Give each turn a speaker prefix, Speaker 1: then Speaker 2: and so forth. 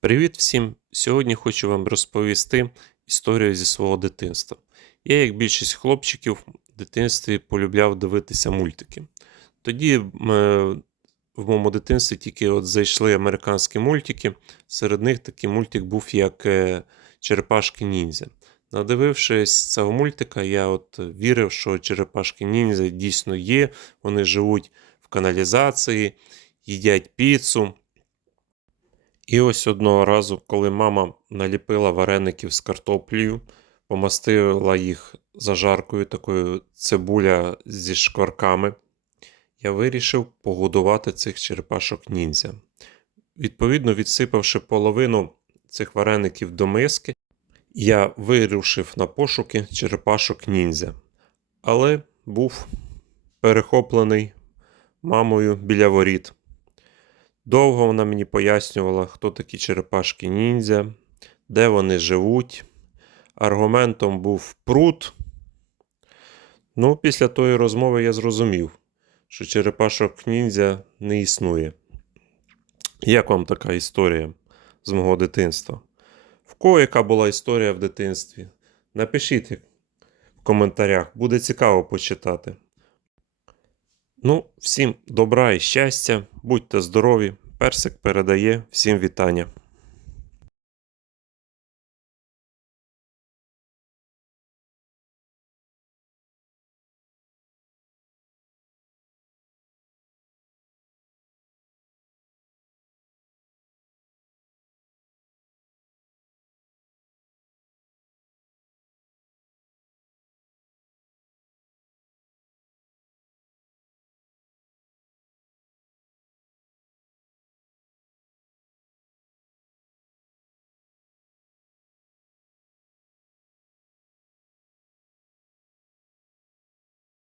Speaker 1: Привіт всім! Сьогодні хочу вам розповісти історію зі свого дитинства. Я, як більшість хлопчиків, в дитинстві полюбляв дивитися мультики. Тоді е, в моєму дитинстві тільки от зайшли американські мультики. Серед них такий мультик був як е, Черепашки ніндзя. Надивившись цього мультика, я от вірив, що черепашки ніндзя дійсно є. Вони живуть в каналізації, їдять піцу. І ось одного разу, коли мама наліпила вареників з картоплею, помастила їх зажаркою такою цибуля зі шкварками, я вирішив погодувати цих черепашок ніндзя. Відповідно, відсипавши половину цих вареників до миски, я вирушив на пошуки черепашок ніндзя. Але був перехоплений мамою біля воріт. Довго вона мені пояснювала, хто такі черепашки ніндзя, де вони живуть. Аргументом був пруд. Ну, після тої розмови я зрозумів, що черепашок ніндзя не існує. Як вам така історія з мого дитинства? В кого яка була історія в дитинстві? Напишіть в коментарях, буде цікаво почитати. Ну, всім добра і щастя, будьте здорові. Персик передає всім вітання.